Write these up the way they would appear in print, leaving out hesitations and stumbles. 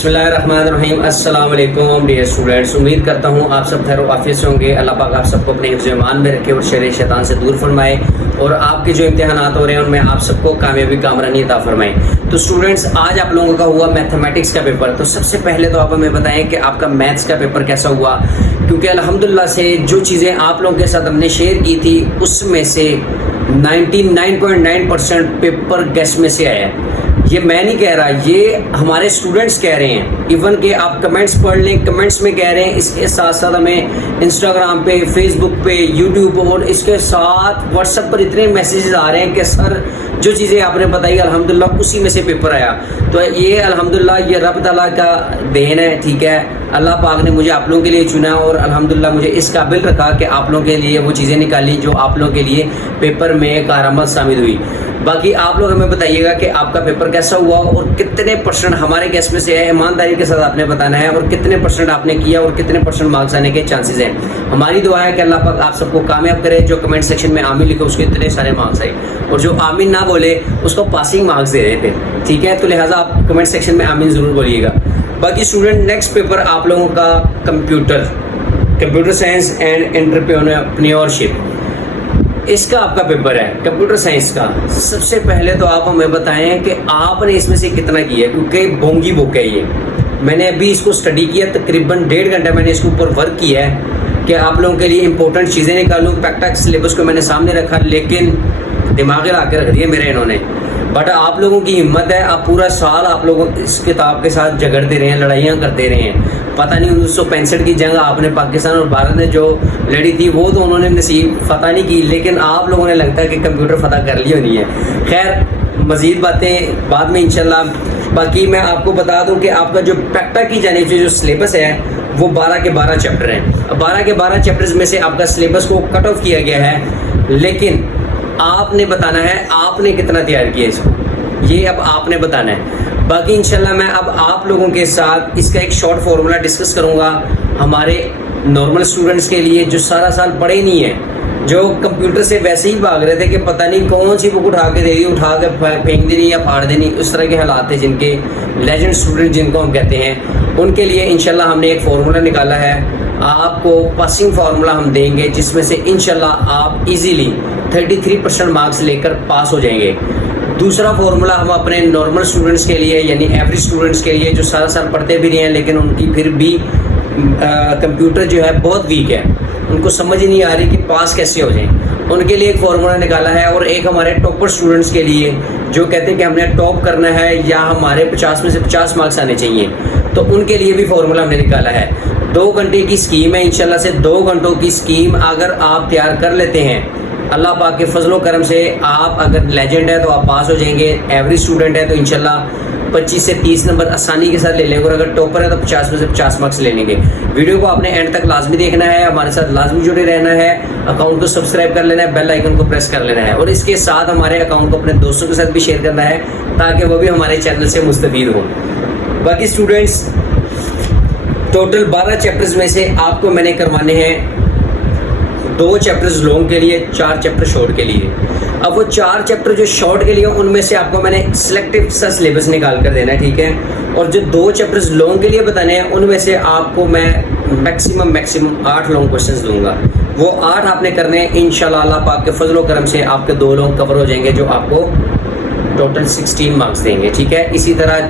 बिस्मिल्लाहिर्रहमानिर्रहीम। अस्सलाम वालेकुम डियर स्टूडेंट्स, उम्मीद करता हूँ आप सब खैर वाफियत से होंगे। अल्लाह पाक आप सबको अपने हिफ्ज़ ईमान में रखे और शर शैतान से दूर फरमाए और आपके जो इम्तिहानात हो रहे हैं उनमें आप सबको कामयाबी कामरानी अता फरमाए। तो स्टूडेंट्स, आज आप लोगों का हुआ मैथमेटिक्स का पेपर। तो सबसे पहले तो आप हमें बताएं कि आपका मैथ्स का पेपर कैसा हुआ, क्योंकि अल्हम्दुलिल्लाह से जो चीज़ें आप लोगों के साथ हमने शेयर की थी उसमें से 99.9% पेपर गेस में से आया है। ये मैं नहीं कह रहा, ये हमारे स्टूडेंट्स कह रहे हैं। इवन कि आप कमेंट्स पढ़ लें, कमेंट्स में कह रहे हैं। इसके साथ साथ हमें इंस्टाग्राम पे, फेसबुक पे, यूट्यूब और इसके साथ व्हाट्सएप पर इतने मैसेजेस आ रहे हैं कि सर जो चीज़ें आपने बताई अल्हम्दुलिल्लाह उसी में से पेपर आया। तो ये अल्हम्दुलिल्लाह ये रब ताला का देन है, ठीक है। अल्लाह पाक ने मुझे आप लोगों के लिए चुना और अल्हम्दुलिल्लाह मुझे इस काबिल रखा कि आप लोगों के लिए वो चीज़ें निकाली जो आप लोगों के लिए पेपर में कारआमद साबित हुई। बाकी आप लोग हमें बताइएगा कि आपका पेपर कैसा हुआ और कितने परसेंट हमारे गेस में से है। ईमानदारी के साथ आपने बताना है और कितने परसेंट आपने किया और कितने परसेंट मार्क्स आने के चांसेस हैं। हमारी दुआ है कि अल्लाह पाक आप सबको कामयाब करे। जो कमेंट सेक्शन में आमीन लिखे उसके इतने सारे मार्क्स आए और जो आमीन ना बोले उसको पासिंग मार्क्स दे रहे थे, ठीक है। तो लिहाजा आप कमेंट सेक्शन में आमीन ज़रूर बोलिएगा। बाकी स्टूडेंट, नेक्स्ट पेपर आप लोगों का कंप्यूटर साइंस एंड एंटरप्रेन्योरशिप, इसका आपका पेपर है कंप्यूटर साइंस का। सबसे पहले तो आप हमें बताएं कि आपने इसमें से कितना किया है, क्योंकि बोंगी बुक है ये। मैंने अभी इसको स्टडी किया, तकरीबन 1.5 घंटा मैंने इसके ऊपर वर्क किया है कि आप लोगों के लिए इंपॉर्टेंट चीज़ें निकालूँ। पैक्टा सिलेबस को मैंने सामने रखा, लेकिन दिमाग ला के रख दिए मेरे इन्होंने। बट आप लोगों की हिम्मत है, आप पूरा साल आप लोगों इस किताब के साथ झगड़ते रहे हैं, लड़ाइयाँ करते रहे हैं। पता नहीं 1965 की जंग आपने पाकिस्तान और भारत ने जो लड़ी थी वो तो उन्होंने नसीब फतह नहीं की, लेकिन आप लोगों ने लगता है कि कंप्यूटर फतह कर ली होनी है। खैर, मज़ीद बातें बाद में इंशाल्लाह। बाकी मैं आपको बता दूं कि आपका जो पैक्टा की जाने से जो सिलेबस है वो 12 के 12 चैप्टर हैं। 12 के 12 चैप्टर्स में से आपका सिलेबस को कट ऑफ किया गया है, लेकिन आपने बताना है आपने कितना तैयार किया इसको, ये अब आपने बताना है। बाकी इंशाल्लाह मैं अब आप लोगों के साथ इसका एक शॉर्ट फार्मूला डिस्कस करूंगा हमारे नॉर्मल स्टूडेंट्स के लिए जो सारा साल पढ़े नहीं है, जो कंप्यूटर से वैसे ही भाग रहे थे कि पता नहीं कौन सी बुक उठा के दे दी, उठा के फेंक देनी या फाड़ देनी, उस तरह के हालात थे जिनके लेजेंड स्टूडेंट जिनको हम कहते हैं। उनके लिए इंशाल्लाह हमने एक फार्मूला निकाला है। आपको पासिंग फार्मूला हम देंगे जिसमें से इंशाल्लाह आप इजीली 33% मार्क्स लेकर पास हो जाएंगे। दूसरा फार्मूला हम अपने नॉर्मल स्टूडेंट्स के लिए यानी एवरेज स्टूडेंट्स के लिए जो सारा साल पढ़ते भी रहे हैं लेकिन उनकी फिर भी कंप्यूटर जो है बहुत वीक है, उनको समझ ही नहीं आ रही कि पास कैसे हो जाए, उनके लिए एक फार्मूला निकाला है। और एक हमारे टॉपर स्टूडेंट्स के लिए जो कहते हैं कि हमने टॉप करना है या हमारे 50 में से 50 मार्क्स आने चाहिए, तो उनके लिए भी फार्मूला हमने निकाला है। 2 घंटे की स्कीम है, इंशाल्लाह से 2 घंटों की स्कीम अगर आप तैयार कर लेते हैं, अल्लाह पाक के फजलो करम से आप अगर लेजेंड है तो आप पास हो जाएंगे। एवरेज स्टूडेंट है तो इंशाल्लाह 25 से 30 नंबर आसानी के साथ ले लेंगे और अगर टॉपर है तो 50 में से 50 मार्क्स ले लेंगे। वीडियो को आपने एंड तक लाजमी देखना है, हमारे साथ लाजमी जुड़े रहना है, अकाउंट को सब्सक्राइब कर लेना है, बेल आइकन को प्रेस कर लेना है और इसके साथ हमारे अकाउंट को अपने दोस्तों के साथ भी शेयर करना है ताकि वो भी हमारे चैनल से मुस्तफीद हो। बाकी स्टूडेंट्स, टोटल 12 चैप्टर्स में से आपको मैंने करवाने हैं 2 चैप्टर्स लॉन्ग के लिए, 4 चैप्टर शॉर्ट के लिए। अब वो 4 चैप्टर जो शॉर्ट के लिए उनमें से आपको मैंने सिलेक्टिव सा सिलेबस निकाल कर देना है, ठीक है। और जो 2 चैप्टर्स लॉन्ग के लिए बताने हैं उनमें से आपको मैं मैक्सिमम 8 लॉन्ग क्वेश्चंस दूंगा। वो 8 आपने करने हैं इंशाल्लाह। अल्लाह पाक के फजलो करम से आपके 2 लॉन्ग कवर हो जाएंगे जो आपको टोटल 16 मार्क्स देंगे, ठीक है। इसी तरह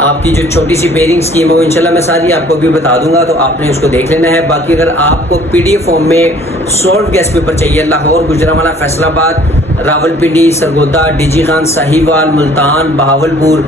आपकी जो छोटी सी पेयरिंग स्कीम है वो इंशाल्लाह मैं सारी आपको भी बता दूंगा, तो आपने उसको देख लेना है। बाकी अगर आपको PDF फॉर्म में सॉल्व गेस्ट पेपर चाहिए, लाहौर, गुजरांवाला, फैसलाबाद, रावलपिंडी, सरगोदा, डीजी खान, साहिवाल, मुल्तान, बहावलपुर,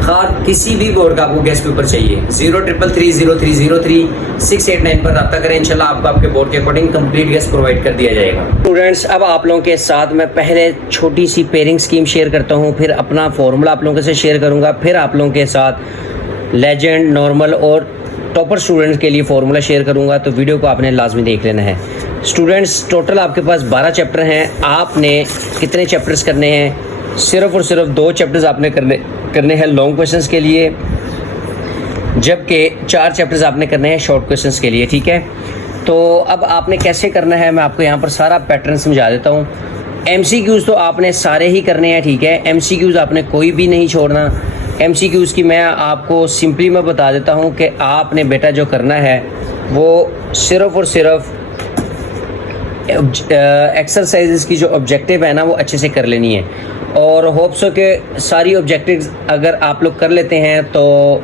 खार किसी भी बोर्ड का आपको गेस्ट पेपर चाहिए 0333030689 पर रब्ता करें। इंशाल्लाह आपको आपके बोर्ड के अकॉर्डिंग कंप्लीट गेस्ट प्रोवाइड कर दिया जाएगा। स्टूडेंट्स, अब आप लोगों के साथ मैं पहले छोटी सी पेयरिंग स्कीम शेयर करता हूँ, फिर अपना फॉर्मूला आप लोगों से शेयर करूँगा, फिर आप लोगों के साथ लेजेंड, नॉर्मल और टॉपर स्टूडेंट्स के लिए फार्मूला शेयर करूँगा। तो वीडियो को आपने लाजमी देख लेना है। स्टूडेंट्स, टोटल आपके पास 12 चैप्टर हैं। आपने कितने चैप्टर्स करने हैं? सिर्फ और सिर्फ 2 चैप्टर्स आपने करने हैं लॉन्ग क्वेश्चंस के लिए, जबकि 4 चैप्टर्स आपने करने हैं शॉर्ट क्वेश्चंस के लिए, ठीक है। तो अब आपने कैसे करना है मैं आपको यहाँ पर सारा पैटर्न समझा देता हूँ। MCQs तो आपने सारे ही करने हैं, ठीक है। MCQs आपने कोई भी नहीं छोड़ना। MCQs की मैं आपको सिंपली मैं बता देता हूँ कि आपने बेटा जो करना है वो सिर्फ़ और सिर्फ एक्सरसाइजेस की जो ऑब्जेक्टिव है ना वो अच्छे से कर लेनी है, और होप सो कि सारी ऑब्जेक्टिव्स अगर आप लोग कर लेते हैं तो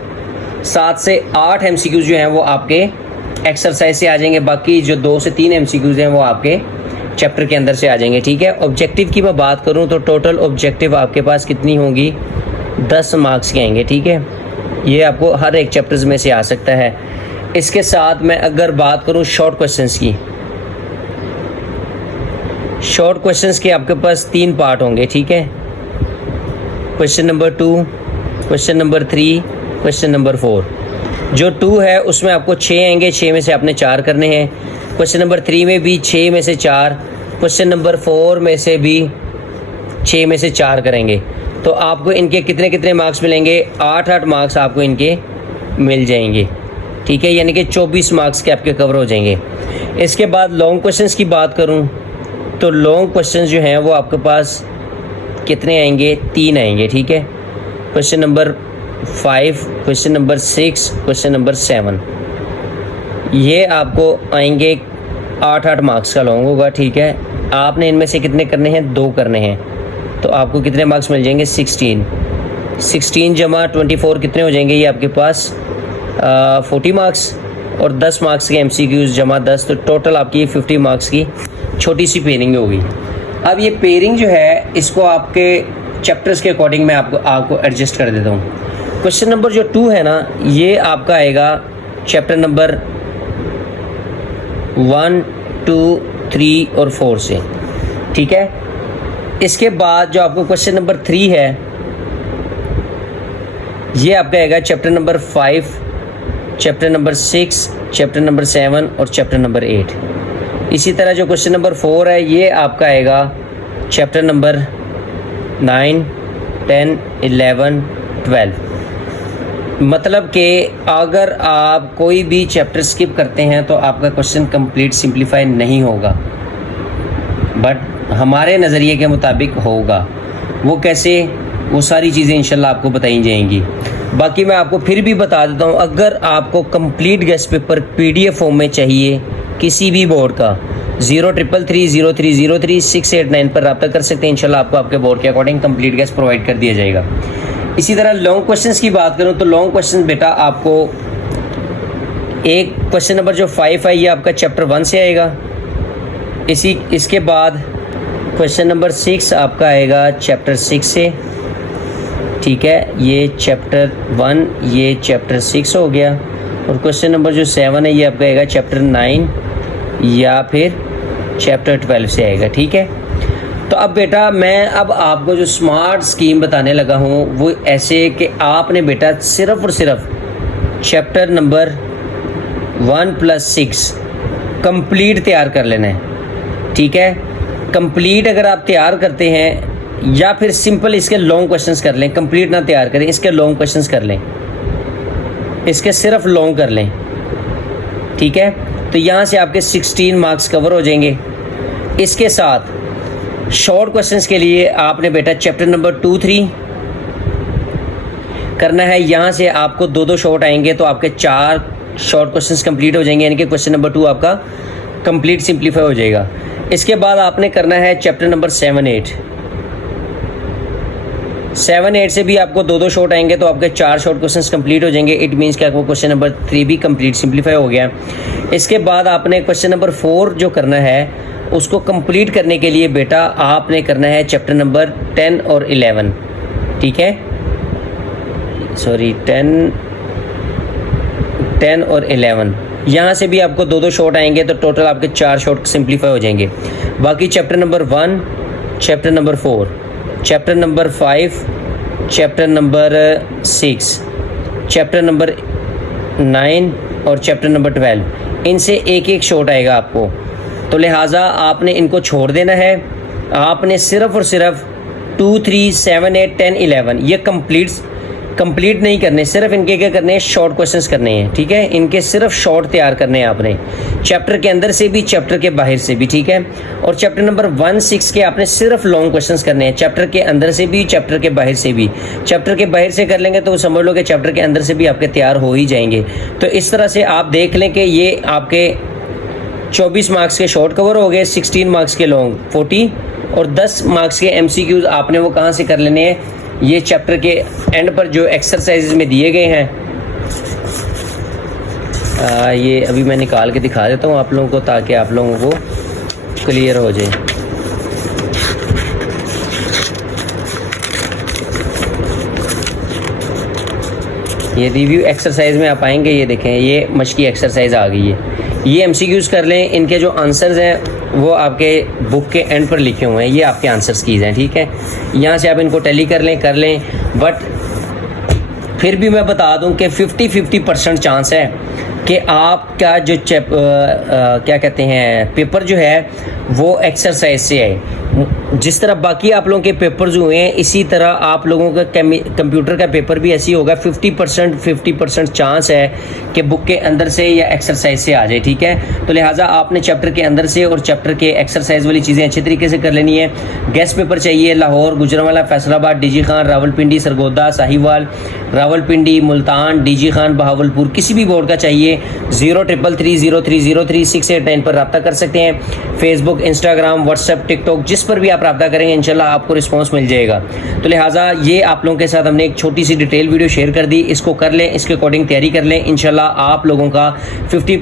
7 से 8 MCQs जो हैं वो आपके एक्सरसाइज से आ जाएंगे, बाकी जो 2 से 3 MCQs हैं वो आपके चैप्टर के अंदर से आ जाएंगे। ठीक है, ऑब्जेक्टिव की मैं बात करूं तो टोटल ऑब्जेक्टिव आपके पास कितनी होंगी, 10 मार्क्स के आएंगे। ठीक है, ये आपको हर एक चैप्टर्स में से आ सकता है। इसके साथ मैं अगर बात करूं शॉर्ट क्वेश्चंस की, शॉर्ट क्वेश्चंस के आपके पास 3 पार्ट होंगे। ठीक है, question number 2, question number 3, question number 4। जो 2 है उसमें आपको 6 आएंगे, 6 में से आपने 4 करने हैं। क्वेश्चन नंबर 3 में भी 6 में से 4, क्वेश्चन नंबर 4 में से भी 6 में से 4 करेंगे, तो आपको इनके कितने कितने मार्क्स मिलेंगे, 8 मार्क्स आपको इनके मिल जाएंगे। ठीक है, यानी कि 24 मार्क्स के आपके कवर हो जाएंगे। इसके बाद लॉन्ग क्वेश्चंस की बात करूं तो लॉन्ग क्वेश्चंस जो हैं वो आपके पास कितने आएंगे, 3 आएंगे। ठीक है, question number 5, question number 6, question number 7, ये आपको आएंगे 8 मार्क्स का लॉन्ग होगा। ठीक है, आपने इनमें से कितने करने हैं, 2 करने हैं, तो आपको कितने मार्क्स मिल जाएंगे, 16 जमा 24 कितने हो जाएंगे, ये आपके पास 40 मार्क्स, और 10 मार्क्स के MCQs जमा 10, तो टोटल आपकी 50 मार्क्स की छोटी सी पेयरिंग होगी। अब ये पेयरिंग जो है इसको आपके चैप्टर्स के अकॉर्डिंग मैं आपको एडजस्ट कर देता हूँ। क्वेश्चन नंबर जो 2 है ना, ये आपका आएगा चैप्टर नंबर 1, 2, 3 और 4 से। ठीक है, इसके बाद जो आपको क्वेश्चन नंबर 3 है ये आपका आएगा chapter number 5, chapter number 6, chapter number 7 और चैप्टर नंबर 8। इसी तरह जो क्वेश्चन नंबर 4 है ये आपका आएगा चैप्टर नंबर 9, 10, 11, 12। मतलब कि अगर आप कोई भी चैप्टर स्किप करते हैं तो आपका क्वेश्चन कंप्लीट सिंप्लीफाई नहीं होगा, बट हमारे नज़रिए के मुताबिक होगा। वो कैसे, वो सारी चीज़ें इंशाल्लाह आपको बताई जाएंगी। बाकी मैं आपको फिर भी बता देता हूँ, अगर आपको complete guest paper PDF form में चाहिए किसी भी बोर्ड का, 0330303689 पर रब्ता कर सकते हैं। इंशाल्लाह आपको आपके बोर्ड के अकॉर्डिंग कंप्लीट गेस्ट प्रोवाइड कर दिया जाएगा। इसी तरह लॉन्ग क्वेश्चंस की बात करूं तो लॉन्ग क्वेश्चन बेटा आपको एक क्वेश्चन नंबर जो 5 है ये आपका चैप्टर 1 से आएगा। इसके बाद क्वेश्चन नंबर 6 आपका आएगा चैप्टर 6 से। ठीक है, ये चैप्टर 1, ये चैप्टर 6 हो गया, और क्वेश्चन नंबर जो 7 है ये आपका आएगा चैप्टर 9 या फिर चैप्टर 12 से आएगा। ठीक है, तो अब बेटा मैं अब आपको जो स्मार्ट स्कीम बताने लगा हूँ वो ऐसे कि आपने बेटा सिर्फ़ और सिर्फ चैप्टर नंबर 1+6 कंप्लीट तैयार कर लेना है। ठीक है, कंप्लीट अगर आप तैयार करते हैं या फिर सिंपल इसके लॉन्ग क्वेश्चंस कर लें, कंप्लीट ना तैयार करें, इसके लॉन्ग क्वेश्चंस कर लें, इसके सिर्फ लॉन्ग कर लें। ठीक है, तो यहाँ से आपके 16 मार्क्स कवर हो जाएंगे। इसके साथ शॉर्ट क्वेश्चंस के लिए आपने बेटा चैप्टर नंबर 2, 3 करना है। यहाँ से आपको 2 शॉर्ट आएंगे तो आपके 4 शॉर्ट क्वेश्चंस कंप्लीट हो जाएंगे, यानी कि क्वेश्चन नंबर 2 आपका कंप्लीट सिंप्लीफाई हो जाएगा। इसके बाद आपने करना है चैप्टर नंबर 7, 8 से भी आपको 2 शॉर्ट आएंगे तो आपके 4 शॉर्ट क्वेश्चंस कंप्लीट हो जाएंगे। इट मीन्स कि आपको क्वेश्चन नंबर 3 भी कंप्लीट सिंप्लीफाई हो गया। इसके बाद आपने क्वेश्चन नंबर 4 जो करना है उसको कंप्लीट करने के लिए बेटा आपने करना है चैप्टर नंबर 10 और 11। ठीक है, सॉरी 10 और 11, यहाँ से भी आपको 2 शॉर्ट आएंगे तो टोटल आपके 4 शॉर्ट सिंप्लीफाई हो जाएंगे। बाकी chapter number 1, chapter number 4, chapter number 5, chapter number 6, chapter number 9 और चैप्टर नंबर 12, इनसे एक शॉर्ट आएगा आपको, तो लिहाजा आपने इनको छोड़ देना है। आपने सिर्फ़ और सिर्फ 2, 3, 7, 8, 10, 11 ये कंप्लीट कंप्लीट नहीं करने, सिर्फ इनके क्या करने हैं, शॉर्ट क्वेश्चंस करने हैं, ठीक है। इनके सिर्फ शॉर्ट तैयार करने हैं आपने, चैप्टर के अंदर से भी, चैप्टर के बाहर से भी, ठीक है। और चैप्टर नंबर 1-6 के आपने सिर्फ लॉन्ग क्वेश्चंस करने हैं, चैप्टर के अंदर से भी, चैप्टर के बाहर से भी। चैप्टर के बाहर से कर लेंगे तो समझ लो कि चैप्टर के अंदर से भी आपके तैयार हो ही जाएंगे। तो इस तरह से आप देख लें कि ये आपके 24 मार्क्स के शॉर्ट कवर हो गए, 16 मार्क्स के लॉन्ग 40, और 10 मार्क्स के MCQs आपने वो कहाँ से कर लेने हैं, ये चैप्टर के एंड पर जो एक्सरसाइजेज में दिए गए हैं। ये अभी मैं निकाल के दिखा देता हूँ आप लोगों को, ताकि आप लोगों को क्लियर हो जाए। ये रिव्यू एक्सरसाइज में आप आएंगे, ये देखें, ये मशकी एक्सरसाइज आ गई है। ये MCQs कर लें, इनके जो आंसर्स हैं वो आपके बुक के एंड पर लिखे हुए हैं, ये आपके आंसर्स कीज हैं, ठीक है। यहाँ से आप इनको टैली कर लें। बट फिर भी मैं बता दूं कि 50-50% चांस है कि आपका जो क्या कहते हैं पेपर जो है वो एक्सरसाइज से है। जिस तरह बाकी आप लोगों के पेपर्स हुए हैं, इसी तरह आप लोगों का कंप्यूटर का पेपर भी ऐसी होगा। 50% चांस है कि बुक के अंदर से या एक्सरसाइज से आ जाए, ठीक है। तो लिहाजा आपने चैप्टर के अंदर से और चैप्टर के एक्सरसाइज वाली चीज़ें अच्छे तरीके से कर लेनी है। गेस्ट पेपर चाहिए लाहौर, गुजरांवाला, फैसलाबाद, DG खान, रावलपिंडी, सरगोदा, साहिवाल, रावलपिंडी, मुल्तान, DG खान, बहावलपुर, किसी भी बोर्ड का चाहिए 0333030368 पर रब्ता कर सकते हैं। फेसबुक, इंस्टाग्राम, व्हाट्सएप, टिकटॉक, जिस पर भी आप रब्ता करेंगे इंशाल्लाह आपको रिस्पांस मिल जाएगा। तो लिहाजा ये आप लोगों के साथ हमने एक छोटी सी डिटेल वीडियो शेयर कर दी, इसको कर लें, इसके अकॉर्डिंग तैयारी कर लें। इंशाल्लाह आप लोगों का 50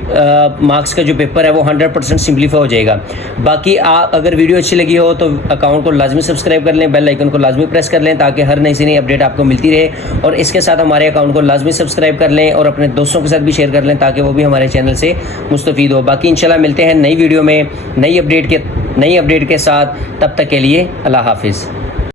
मार्क्स का जो पेपर है वो 100% सिंप्लीफाई हो जाएगा। बाकी आप अगर वीडियो अच्छी लगी हो तो अकाउंट को लाजमी सब्सक्राइब कर लें, बेल आइकन को लाजमी प्रेस कर लें ताकि हर नई से नई अपडेट आपको मिलती रहे। और इसके साथ हमारे अकाउंट को लाजमी सब्सक्राइब कर लें और अपने दोस्तों के साथ भी शेयर कर लें ताकि वो भी हमारे चैनल से मुस्तफीद हो। बाकी इंशाल्लाह मिलते हैं नई वीडियो में नई अपडेट के साथ। तब तक के लिए अल्लाह हाफिज़।